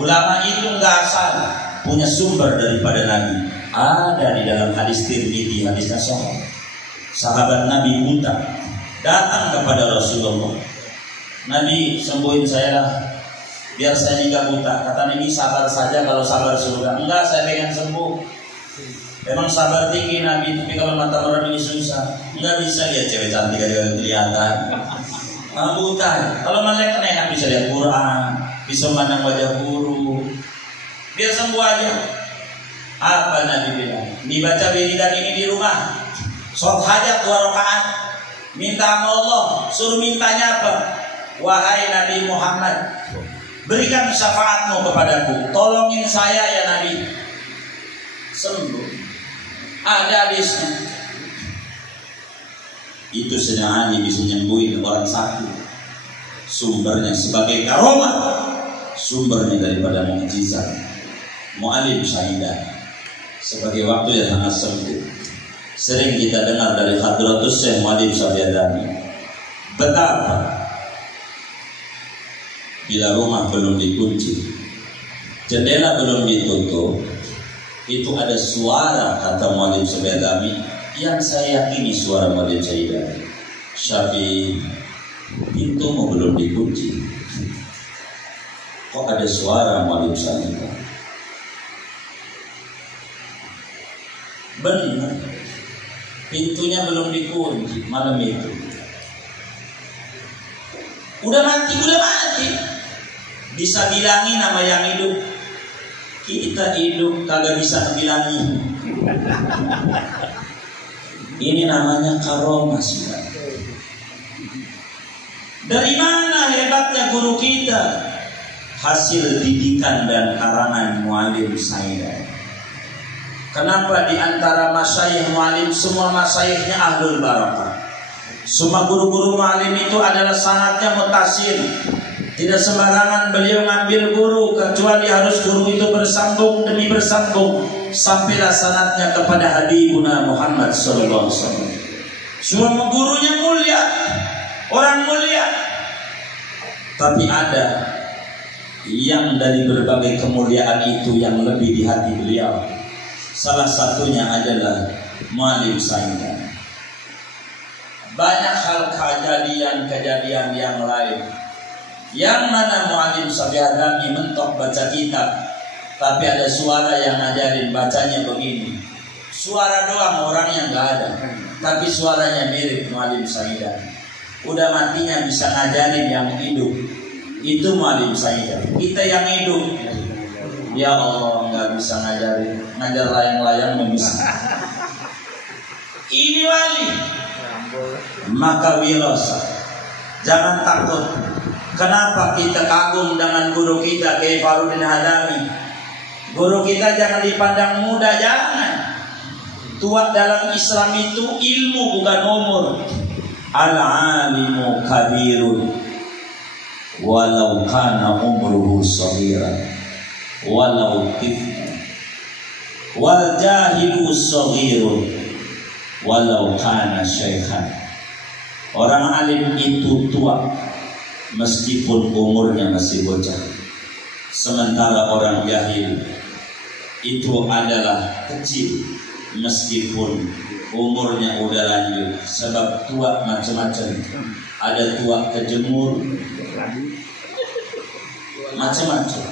Ulama itu gak asal, punya sumber daripada Nabi. Ada di dalam hadis Tirmidzi, hadisnya sahih. Sahabat Nabi buta datang kepada Rasulullah. Nabi, sembuhin saya lah, biar saya juga buta. Kata Nabi, sabar saja, kalau sabar surga. Enggak, saya pengen sembuh. Memang sabar tinggi Nabi, tapi kalau mata orang ini susah. Enggak bisa lihat cewek cantik aja kelihatan. Buta. Kalau melek enak bisa lihat Quran, bisa memandang wajah guru. Biar sembuh aja. Apa Nabi bilang? Dibaca wiridan ini di rumah. Sholat hajat 2 rakaat, minta sama Allah, suruh mintanya apa? Wahai Nabi Muhammad, berikan syafaatmu kepadaku, tolongin saya ya Nabi, sembuh. Ada hadisnya. Itu Sayyidina Ali bisa nyembuhin orang sakit. Sumbernya sebagai karomah, sumbernya daripada mukjizat. Mu'alim syahidah. Sebagai waktu yang sangat sempit, sering kita dengar dari Hadratus Syekh Mu'alim Syahriadani betapa bila rumah belum dikunci, jendela belum ditutup, itu ada suara, kata Mu'alim Syahriadani, Yang saya yakini suara Maulid Saidah. Syafi, pintumu belum dikunci. Kok ada suara Maulid Saidah? Benar, pintunya belum dikunci malam itu. Udah mati. Bisa bilangin nama yang hidup. Kita hidup kagak bisa bilangin. Ini namanya karomah. Dari mana hebatnya guru kita? Hasil didikan dan karangan Muallim Saidah. Kenapa di antara masyayikh muallim semua masyayikhnya ahlul barakah? Semua guru-guru muallim itu adalah sanadnya mutasil. Tidak sembarangan beliau ngambil guru, kecuali harus guru itu bersambung demi bersambung sampailah sanadnya kepada Habibuna Muhammad sallallahu alaihi wasallam. Semua gurunya mulia, orang mulia. Tapi ada yang dari berbagai kemuliaan itu yang lebih di hati beliau. Salah satunya adalah Muallim Saidah. Banyak hal kejadian yang lain yang mana Muallim Syafi'i mentok baca kitab, tapi ada suara yang ngajarin bacanya begini. Suara doang, orangnya nggak ada, tapi suaranya mirip Muallim Saidah. Udah matinya bisa ngajarin yang hidup. Itu Muallim Saidah. Kita yang hidup, ya Allah, nggak bisa ngajarin, ngajar layang-layang nggak bisa. Ini wali, maka wirosa. Jangan takut. Kenapa kita kagum dengan guru kita Kiai Farudin Hadami? Guru kita jangan dipandang muda, jangan. Tua dalam Islam itu ilmu bukan umur. Al-alimu kabirun walau kana umruhu shaghira walau tiflan wal jahilu shaghirun walau kana syaikhan. Orang alim itu tua meskipun umurnya masih bocah, sementara orang jahil itu adalah kecil meskipun umurnya udah lanjut. Sebab tua macam-macam, ada tua kejemur, macam-macam.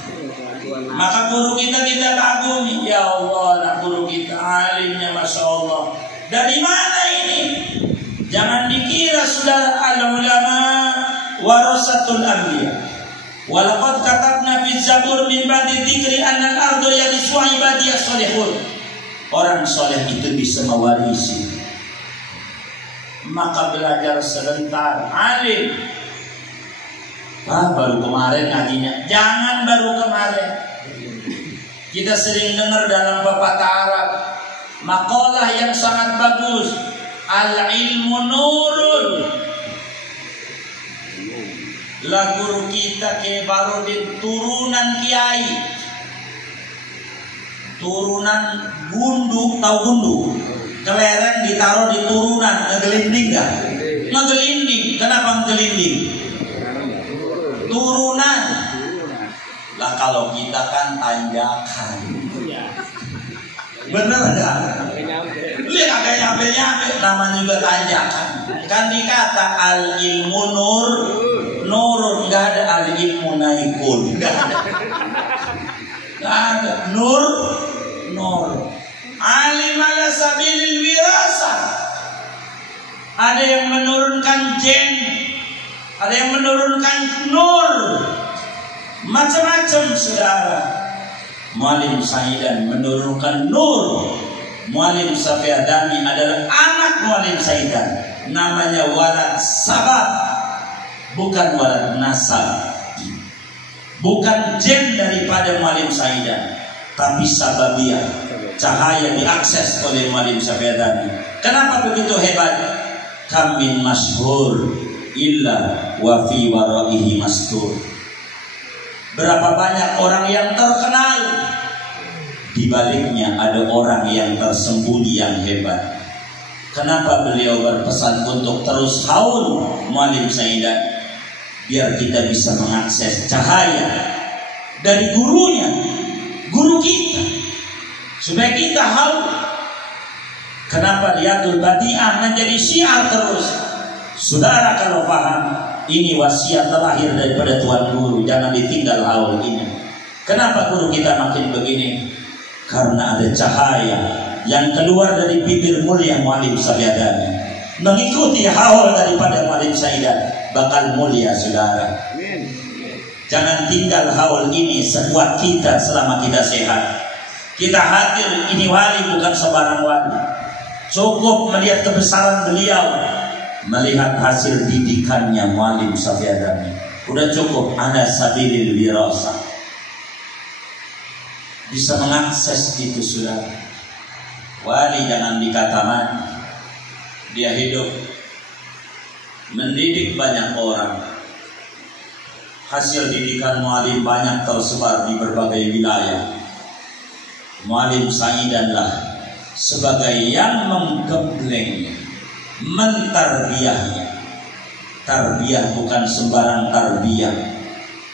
Maka guru kita kagumi, ya Allah, anak guru kita alimnya masya Allah. Dari mana ini? Jangan dikira saudara, al-ulama warasatul anbiya. Walaqad katabna fi Zabur min ba'di dzikri annal ardu yarisuha ibadiyas shalihun. Orang soleh itu bisa mewarisi. Maka belajar sebentar, alim. Baru kemarin ngajinya. Jangan baru kemarin. Kita sering dengar dalam pepatah Arab makalah yang sangat bagus. Al-ilmu nurun. Lah guru kita Kiai Farudin turunan kiai, turunan gundu, tahu gundu? Kelereng ditaruh di turunan, ngegelinding nggak? Ngegelinding. Kenapa ngegelinding? Turunan. Lah kalau kita kan tanjakan. Bener nggak? Lihat agak nyampe-nyampe, namanya juga tanjakan. Kan dikata al ilmu nur, nurun, nggak ada al ilmu naikun, nggak ada. Nggak ada nur. Alim ala sabilil wirasah. Ada yang menurunkan jen, ada yang menurunkan nur, macam-macam saudara. Muallim Saidah menurunkan nur. Muallim Syafi'i Hadami adalah anak Muallim Saidah. Namanya walad sabab, bukan walad nasab. Bukan jen daripada Muallim Saidah, tapi sababiyah, cahaya diakses oleh Muallim Syafi'i Hadami. Kenapa begitu hebat? Kam min masyhur illa wa fi waraihi mastur. Berapa banyak orang yang terkenal, di baliknya ada orang yang tersembunyi yang hebat. Kenapa beliau berpesan untuk terus haul Muallim Saidah? Biar kita bisa mengakses cahaya dari gurunya, guru kita, supaya kita haul. Kenapa Riyadul Badi'ah menjadi syiar terus? Saudara kalau paham, ini wasiat terakhir daripada Tuan Guru, jangan ditinggal haul ini. Kenapa guru kita makin begini? Karena ada cahaya yang keluar dari bibir mulia Muallim Sabiadani. Mengikuti haul daripada Muallim Saidan bakal mulia saudara. Jangan tinggal haul ini sekuat kita selama kita sehat. Kita hadir, ini wali bukan sembarang wali. Cukup melihat kebesaran beliau, melihat hasil didikannya Muallim Sabiadani. Udah cukup, ada sabilil wirasah. Bisa mengakses itu sudah. Wali jangan dikata mati. Dia hidup, mendidik banyak orang. Hasil didikan Muallim banyak tersebar di berbagai wilayah. Muallim Saidanlah sebagai yang menggembleng, mentarbiyahnya. Tarbiyah bukan sembarang tarbiyah,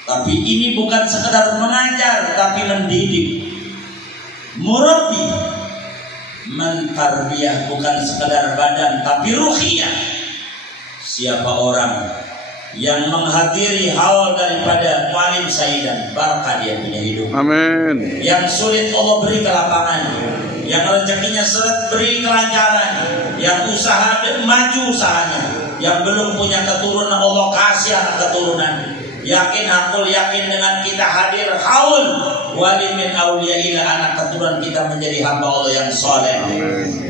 tapi ini bukan sekedar mengajar, tapi mendidik. Murabbi, mentarbiyah bukan sekedar badan, tapi ruhiyah. Siapa orang yang menghadiri haul daripada Muallim Saidan, barakah dia punya hidup. Amin. Yang sulit Allah beri kelapangan, yang rezekinya seret beri kelancaran, yang usaha maju usahanya, yang belum punya keturunan Allah kasih anak keturunan. Yakin aku yakin dengan kita hadir haul wali min auliyaillah, anak keturunan kita menjadi hamba Allah yang soleh,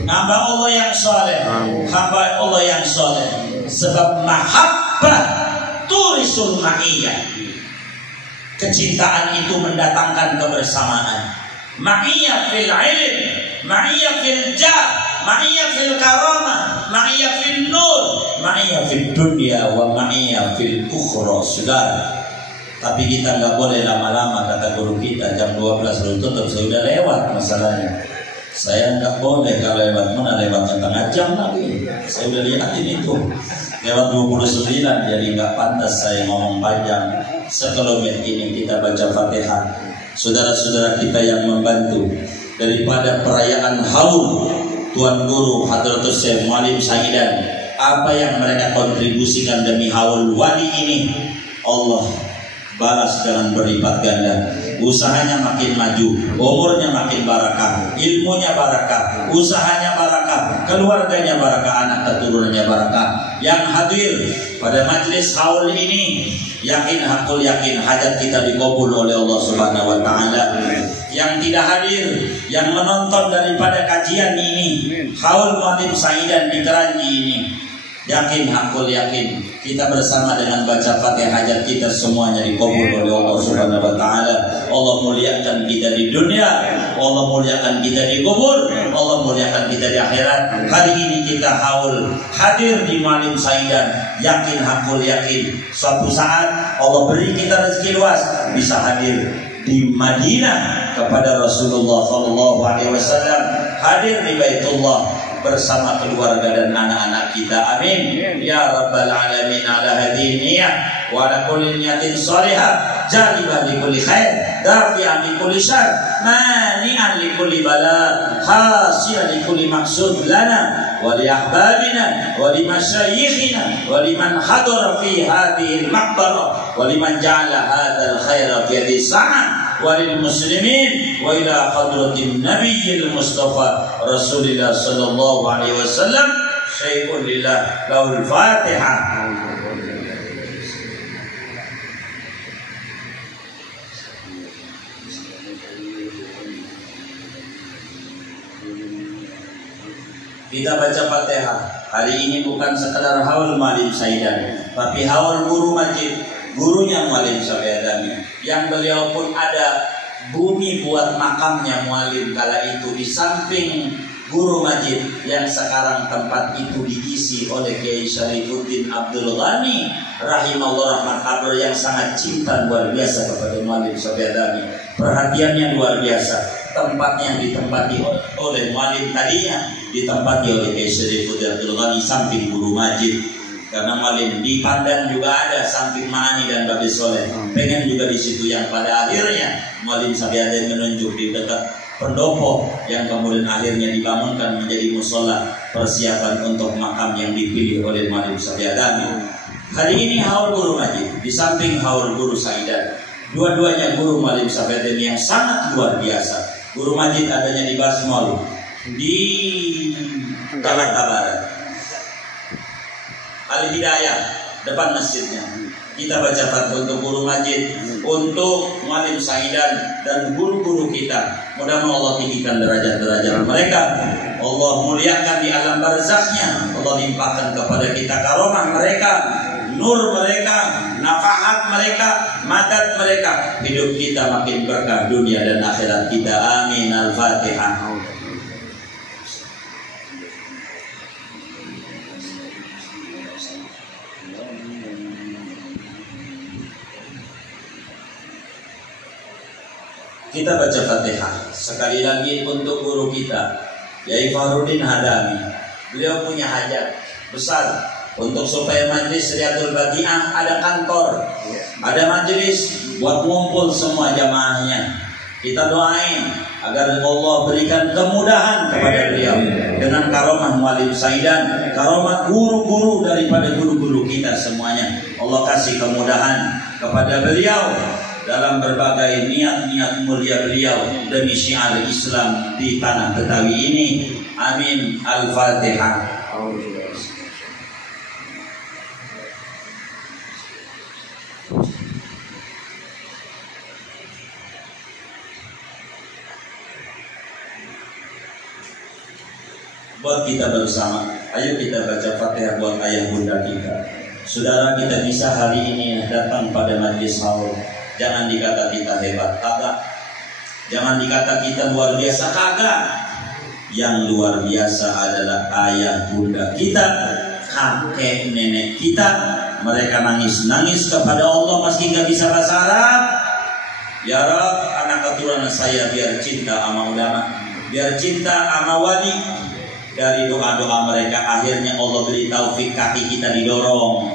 hamba Allah yang soleh, hamba Allah yang soleh. Sebab mahabbah turisul ma'iyah, kecintaan itu mendatangkan kebersamaan. Ma'iyah fil ilm, ma'iyah fil jah, ma'iyah fil karamah, ma'iyah fil nur, ma'iyah fil dunya, wa ma'iyah fil ukhra. Saudara, tapi kita nggak boleh lama-lama, kata guru kita. Jam 12 belum tutup, saya udah lewat masalahnya. Saya nggak boleh kalau lewat, mana lewat setengah jam lagi. Saya udah lihatin itu lewat 29, jadi nggak pantas saya ngomong panjang. Sekilometer ini kita baca Fatihah. Saudara-saudara kita yang membantu daripada perayaan haul Tuan Guru Hadratus Syekh Muallim Saidan, apa yang mereka kontribusikan demi haul wali ini, Allah balas dengan berlipat ganda. Usahanya makin maju, umurnya makin barakah, ilmunya barakah, usahanya barakah, keluarganya barakah, anak keturunannya barakah. Yang hadir pada majelis haul ini, yakin hakul yakin hajat kita dikabul oleh Allah Subhanahu wa taala. Yang tidak hadir, yang menonton daripada kajian ini, haul Muallim Saidan di Keranji ini, yakin hakul yakin kita bersama dengan baca Fatihah hajat kita semuanya dikabul oleh Allah Subhanahu wa taala. Allah muliakan kita di dunia, Allah muliakan kita di kubur, Allah muliakan kita di akhirat. Hari ini kita haul hadir di Muallim Saidan, yakin hakul yakin suatu saat Allah beri kita rezeki luas, bisa hadir di Madinah kepada Rasulullah sallallahu alaihi wasallam, hadir di Baitullah bersama keluarga dan anak-anak kita. Amin ya rabbal alamin. Ala hadhihi niyyah wa ala kulli niyatin shalihah jalibah li kulli khair, dafi'an li kulli syarr, mani'an li kulli bala, hasilan li kulli maqsud lana wa li ahbabina wa li masyayikhina wa liman hadara fi hadhihi al-maqbara wa liman ja'ala hadzal khaira fi yadi sa'an walil muslimin wa ila hadratin nabiyil mustafa rasulillah sallallahu alaihi wasallam. Syai'un lillah lahul fatihah. Kita baca Fatihah. Hari ini bukan sekedar haul Muallim Saidan, tapi haul guru majid, gurunya Muallim Sabiadani, yang beliau pun ada bumi buat makamnya Muallim kala itu di samping guru majid, yang sekarang tempat itu diisi oleh Kiai Syarifuddin Abdul Ghani rahimahullah rahmat kabar, yang sangat cinta luar biasa kepada Muallim Sabiadani. Perhatiannya luar biasa. Tempatnya yang ditempati oleh Muallim tadinya ditempati oleh Kiai Syarifuddin Abdul Ghani samping guru majid. Karena Malim di Pandan juga ada samping Ma'ani dan Babi Soleh. Pengen juga di situ, yang pada akhirnya Malim Sabiaden menunjuk di dekat pendopo yang kemudian akhirnya dibangunkan menjadi musola persiapan untuk makam yang dipilih oleh Malim Sabiaden. Hari ini haul Guru Majid di samping haul Guru Saidan. Dua-duanya guru Malim Sabiaden yang sangat luar biasa. Guru Majid adanya di Basmol di Jakarta Barat. Al Hidayah depan masjidnya. Kita baca fatwa untuk Guru Majid, untuk Malim Saidan dan guru-guru kita. Mudah-mudahan Allah tinggikan derajat-derajat mereka. Allah muliakan di alam barzaknya. Allah limpahkan kepada kita karomah mereka, nur mereka, nafahat mereka, madad mereka. Hidup kita makin berkah dunia dan akhirat kita. Amin. Al-Fatihah. Kita baca Fatihah sekali lagi untuk guru kita Yai Farudin Hadami. Beliau punya hajat besar untuk supaya majlis Riyadul Badi'ah ada kantor, ada majlis buat ngumpul semua jamaahnya. Kita doain agar Allah berikan kemudahan kepada beliau dengan karomah Malim Saidan, karomah guru-guru daripada guru-guru kita semuanya. Allah kasih kemudahan kepada beliau dalam berbagai niat-niat mulia beliau demi syiar Islam di tanah Betawi ini. Amin. Al-Fatihah. Buat kita bersama, ayo kita baca Fatihah buat ayah bunda kita. Saudara kita bisa hari ini datang pada majlis haul. Jangan dikata kita hebat, kagak. Jangan dikata kita luar biasa, kagak. Yang luar biasa adalah ayah bunda kita, kakek nenek kita. Mereka nangis-nangis kepada Allah meski gak bisa bahasa Arab. Ya Rab, anak keturunan saya biar cinta sama ulama, biar cinta sama wali. Dari doa-doa mereka akhirnya Allah beri taufik, kaki kita didorong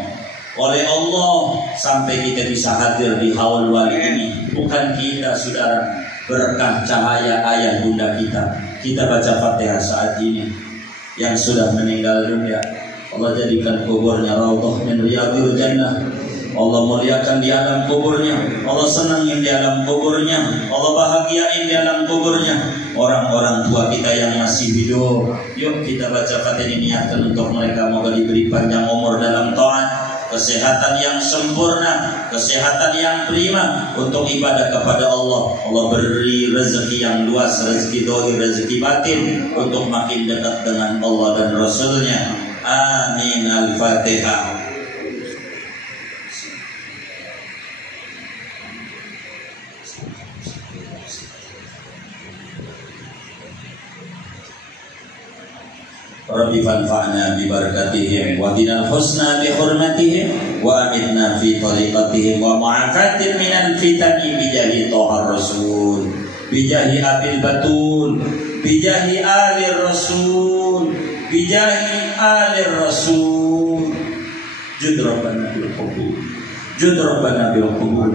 oleh Allah sampai kita bisa hadir di haul wali ini. Bukan kita, saudara, berkah cahaya ayah bunda kita. Kita baca Fatihah saat ini yang sudah meninggal dunia, Allah jadikan kuburnya raudhah min riyadil jannah. Allah muliakan di alam kuburnya, Allah senangin di alam kuburnya, Allah bahagiain di alam kuburnya. Orang-orang tua kita yang masih hidup, yuk kita baca Fatihah ini, niatkan untuk mereka moga diberi panjang umur dalam taat, kesehatan yang sempurna, kesehatan yang prima untuk ibadah kepada Allah. Allah beri rezeki yang luas, rezeki dohir, rezeki batin untuk makin dekat dengan Allah dan Rasulnya. Amin. Al-Fatihah. Rabbi fanfa'na bi barakatihim wa dinal husna bi hurmatihim wa amitna fi tariqatihim wa mu'afatin minal fitani bi jahi Thahar Rasul, bi jahi Abil Batul, bi jahi Ali Rasul, bi jahi Ali Rasul. Jud Rabbana bil qabul, jud Rabbana bil qabul,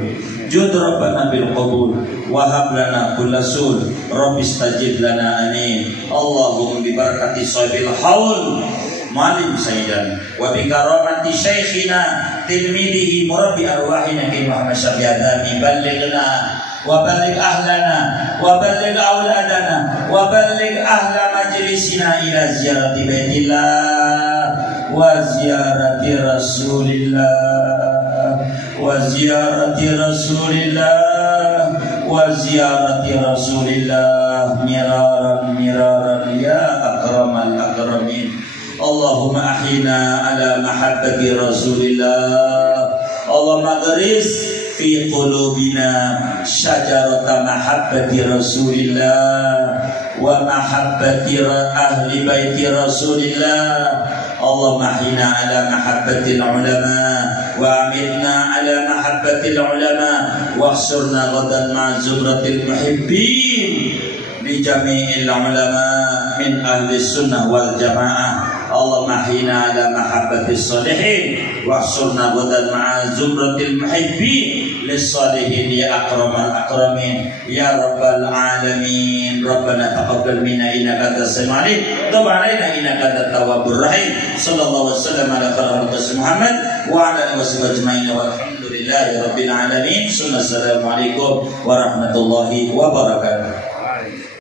jud Rabbana bil qabul, wahab lana kulla sul, Rabbi stajib lana amin. Allahumma bi barakati sahibil haul Malim Saidan wa bi karamati syekhina tilmidihi murabbi arwahina Ki Muhammad Syafi'adami, ballighna wa balligh ahlana wa balligh auladana wa balligh ahla majlisina ila ziyarati baitillah wa ziyarati rasulillah wa ziyarati rasulillah wa ziyarati rasulillah miraran ya akramal akramin. Allahumma ahyina ala mahabbati rasulillah. Allahumma gharis fi qulubina syajarata mahabbati rasulillah wa mahabbati ahli baiti rasulillah. Allahumma ahyina ala mahabbatil ulama wa amitna ala mahabbatil ulama wa ahsurna ghadan ma zubratil muhibbin bi jami'il ulama min ahli sunnah wal jamaah. Allah mahina ala mahabbatis salihin wa surna godan ma'a zumratil muhibbin lissalihin ya akramal akramin ya rabbal alamin. Rabbana taqabbal minna innaka antas samiul alim wa tub alaina innaka antat tawwabur rahim. Sallallahu alaihi wasallam ala khairil Muhammad wa ala alihi wasallam ajma'in walhamdulillahi rabbil alamin. Assalamualaikum warahmatullahi wabarakatuh.